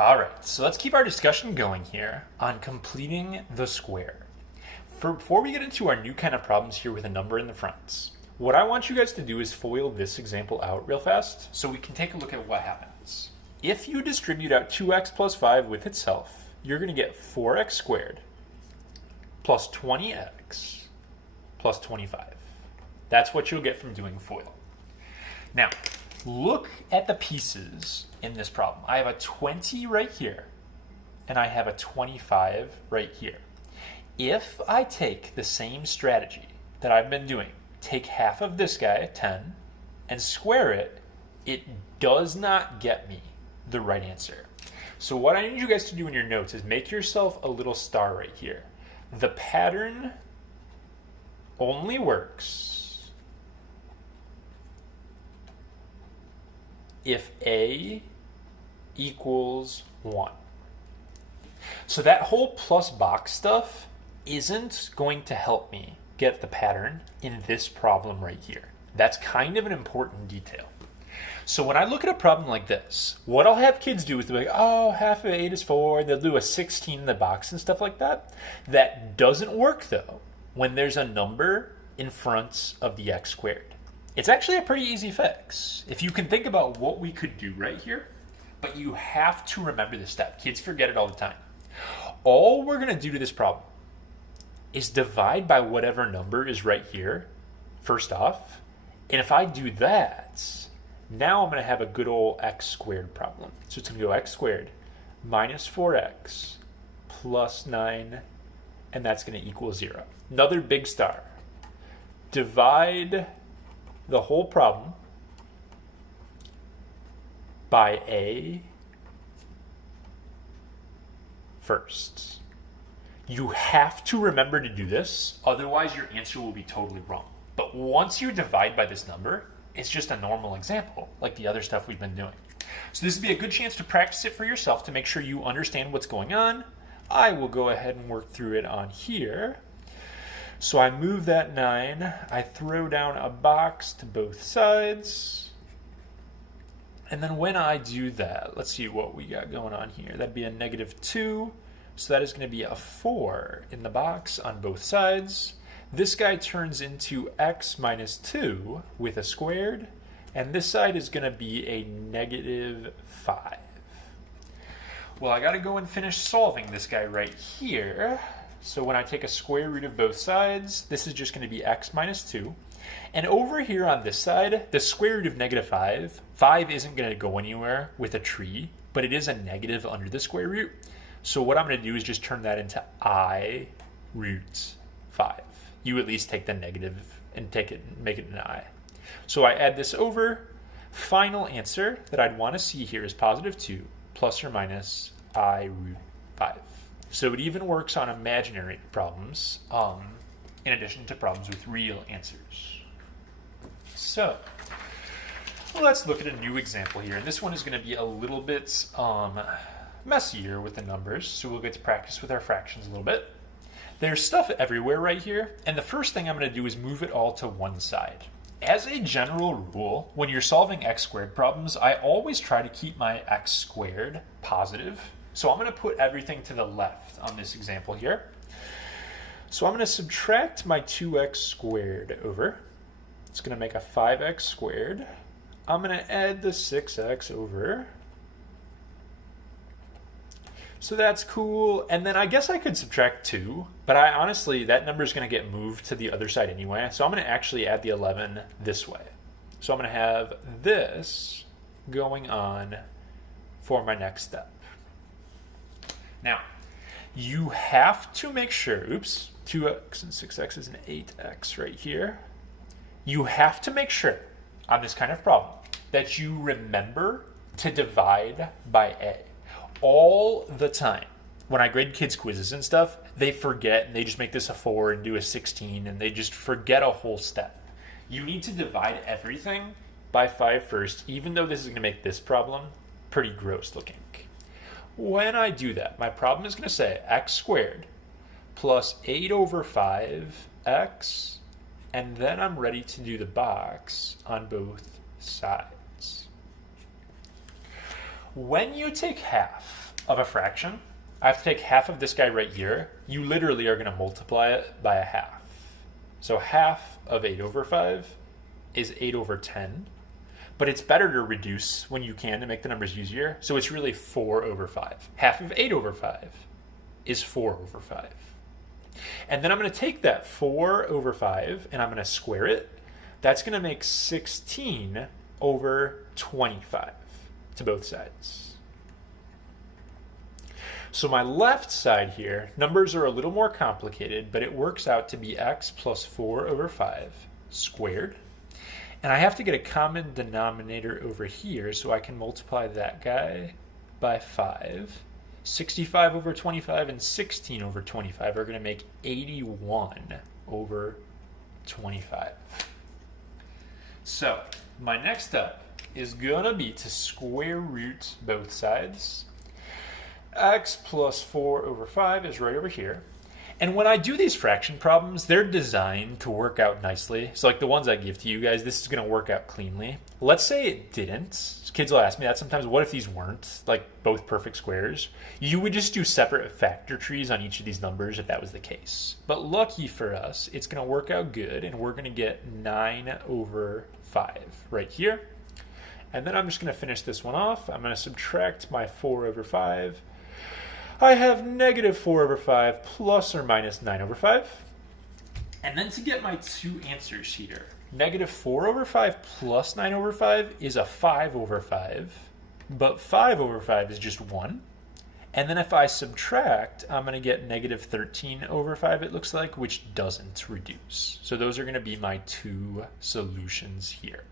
All right, so let's keep our discussion going here on completing the square. Before we get into our new kind of problems here with a number in the front, what I want you guys to do is FOIL this example out real fast so we can take a look at what happens. If you distribute out 2x plus 5 with itself, you're going to get 4x squared plus 20x plus 25. That's what you'll get from doing FOIL. Now, look at the pieces in this problem. I have a 20 right here, and I have a 25 right here. If I take the same strategy that I've been doing, take half of this guy, 10, and square it, it does not get me the right answer. So what I need you guys to do in your notes is make yourself a little star right here. The pattern only works if A equals 1. So that whole plus box stuff isn't going to help me get the pattern in this problem right here. That's kind of an important detail. So when I look at a problem like this, what I'll have kids do is they'll be like, oh, half of 8 is 4. They'll do a 16 in the box and stuff like that. That doesn't work, though, when there's a number in front of the x squared. It's actually a pretty easy fix. If you can think about what we could do right here, but you have to remember this step. Kids forget it all the time. All we're going to do to this problem is divide by whatever number is right here, first off. And if I do that, now I'm going to have a good old x squared problem. So it's going to go x squared minus 4x plus 9, and that's going to equal 0. Another big star. Divide the whole problem by a first. You have to remember to do this, otherwise your answer will be totally wrong. But once you divide by this number, it's just a normal example, like the other stuff we've been doing. So this would be a good chance to practice it for yourself to make sure you understand what's going on. I will go ahead and work through it on here. So I move that 9, I throw down a box to both sides. And then when I do that, let's see what we got going on here. That'd be a -2. So that is going to be a 4 in the box on both sides. This guy turns into x minus 2 with a squared. And this side is going to be a -5. Well, I got to go and finish solving this guy right here. So when I take a square root of both sides, this is just going to be x minus 2. And over here on this side, the square root of -5, 5 isn't going to go anywhere with a tree, but it is a negative under the square root. So what I'm going to do is just turn that into I root 5. You at least take the negative and take it and make it an I. So I add this over. Final answer that I'd want to see here is +2 plus or minus I root 5. So it even works on imaginary problems, in addition to problems with real answers. So let's look at a new example here. And this one is going to be a little bit messier with the numbers, so we'll get to practice with our fractions a little bit. There's stuff everywhere right here, and the first thing I'm going to do is move it all to one side. As a general rule, when you're solving x squared problems, I always try to keep my x squared positive. So I'm going to put everything to the left on this example here. So I'm going to subtract my 2x squared over. It's going to make a 5x squared. I'm going to add the 6x over. So that's cool. And then I guess I could subtract 2, but I honestly, that number is going to get moved to the other side anyway. So I'm going to actually add the 11 this way. So I'm going to have this going on for my next step. Now, you have to make sure, 2x and 6x is an 8x right here. You have to make sure on this kind of problem that you remember to divide by a. All the time, when I grade kids' quizzes and stuff, they forget and they just make this a 4 and do a 16 and they just forget a whole step. You need to divide everything by 5 first, even though this is going to make this problem pretty gross looking. When I do that, my problem is going to say x squared plus 8 over 5x, and then I'm ready to do the box on both sides. When you take half of a fraction, I have to take half of this guy right here. You literally are going to multiply it by a half. So half of 8 over 5 is 8 over 10. But it's better to reduce when you can to make the numbers easier. So it's really 4 over 5. Half of 8 over 5 is 4 over 5. And then I'm going to take that 4 over 5 and I'm going to square it. That's going to make 16 over 25 to both sides. So my left side here, numbers are a little more complicated, but it works out to be x plus 4 over 5 squared. And I have to get a common denominator over here, so I can multiply that guy by 5. 65 over 25 and 16 over 25 are going to make 81 over 25. So my next step is going to be to square root both sides. X plus 4 over 5 is right over here. And when I do these fraction problems, they're designed to work out nicely. So like the ones I give to you guys, this is going to work out cleanly. Let's say it didn't. Kids will ask me that sometimes. What if these weren't like both perfect squares? You would just do separate factor trees on each of these numbers if that was the case. But lucky for us, it's going to work out good, and we're going to get 9 over 5 right here. And then I'm just going to finish this one off. I'm going to subtract my 4 over 5. I have negative 4 over 5 plus or minus 9 over 5. And then to get my two answers here, negative 4 over 5 plus 9 over 5 is a 5 over 5, but 5 over 5 is just 1. And then if I subtract, I'm going to get negative 13 over 5, it looks like, which doesn't reduce. So those are going to be my two solutions here.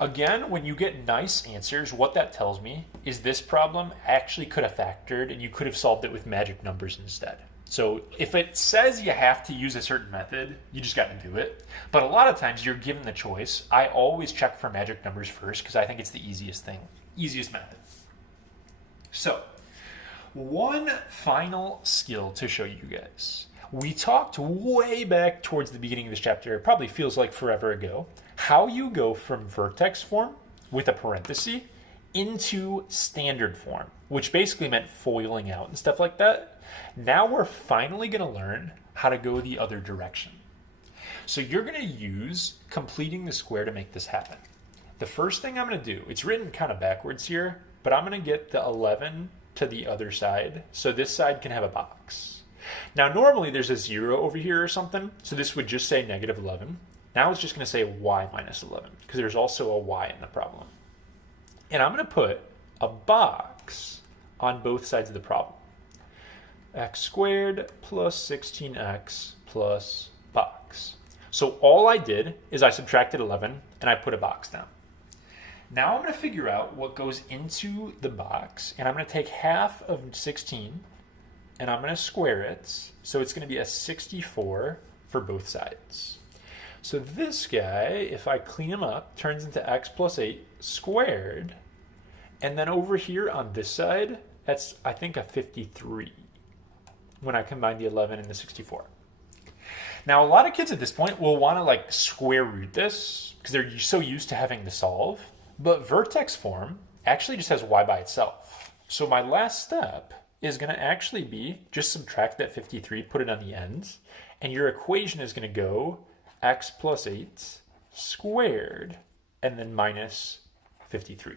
Again, when you get nice answers, what that tells me is this problem actually could have factored and you could have solved it with magic numbers instead. So if it says you have to use a certain method, you just got to do it. But a lot of times you're given the choice. I always check for magic numbers first because I think it's the easiest method. So one final skill to show you guys. We talked way back towards the beginning of this chapter, it probably feels like forever ago, how you go from vertex form with a parenthesis into standard form, which basically meant foiling out and stuff like that. Now we're finally going to learn how to go the other direction. So you're going to use completing the square to make this happen. The first thing I'm going to do, it's written kind of backwards here, but I'm going to get the 11 to the other side so this side can have a box. Now normally there's a 0 over here or something, so this would just say negative 11. Now it's just going to say y minus 11 because there's also a y in the problem. And I'm going to put a box on both sides of the problem. X squared plus 16x plus box. So all I did is I subtracted 11 and I put a box down. Now I'm going to figure out what goes into the box, and I'm going to take half of 16 and I'm going to square it. So it's going to be a 64 for both sides. So this guy, if I clean him up, turns into x plus 8 squared. And then over here on this side, that's, I think, a 53 when I combine the 11 and the 64. Now, a lot of kids at this point will want to like square root this because they're so used to having to solve. But vertex form actually just has y by itself. So my last step is going to actually be just subtract that 53, put it on the ends, and your equation is going to go x plus 8 squared and then minus 53.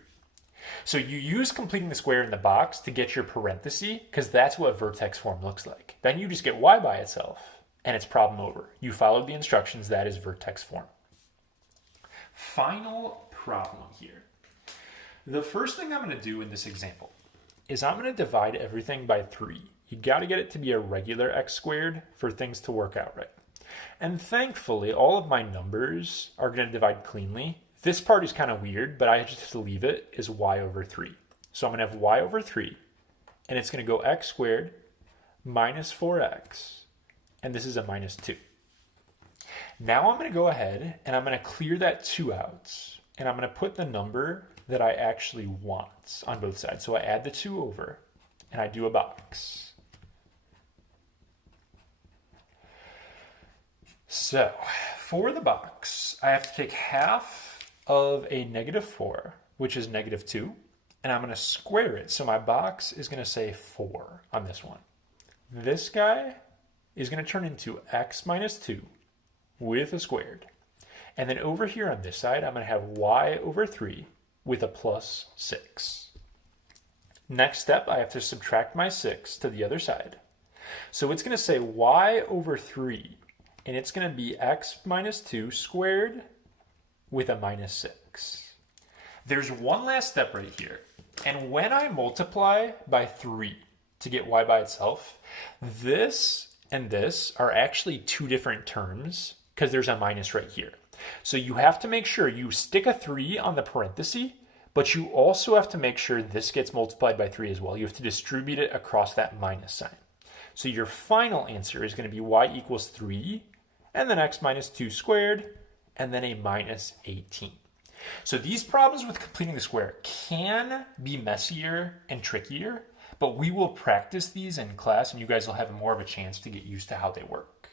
So you use completing the square in the box to get your parenthesis because that's what vertex form looks like. Then you just get y by itself and it's problem over. You followed the instructions, that is vertex form. Final problem here. The first thing I'm going to do in this example is I'm going to divide everything by 3. You got to get it to be a regular x squared for things to work out right. And thankfully, all of my numbers are going to divide cleanly. This part is kind of weird, but I just have to leave it as y over 3. So I'm going to have y over 3, and it's going to go x squared minus 4x, and this is a minus 2. Now I'm going to go ahead, and I'm going to clear that 2 out, and I'm going to put the number that I actually want on both sides. So I add the 2 over, and I do a box. So for the box, I have to take half of a negative 4, which is negative 2, and I'm going to square it. So my box is going to say 4 on this one. This guy is going to turn into x minus 2 with a squared. And then over here on this side, I'm going to have y over 3 with a plus 6. Next step, I have to subtract my 6 to the other side. So it's going to say y over 3, and it's going to be x minus 2 squared with a minus 6. There's one last step right here. And when I multiply by 3 to get y by itself, this and this are actually two different terms because there's a minus right here. So you have to make sure you stick a 3 on the parenthesis, but you also have to make sure this gets multiplied by 3 as well. You have to distribute it across that minus sign. So your final answer is going to be y equals 3, and then x minus 2 squared, and then a minus 18. So these problems with completing the square can be messier and trickier, but we will practice these in class, and you guys will have more of a chance to get used to how they work.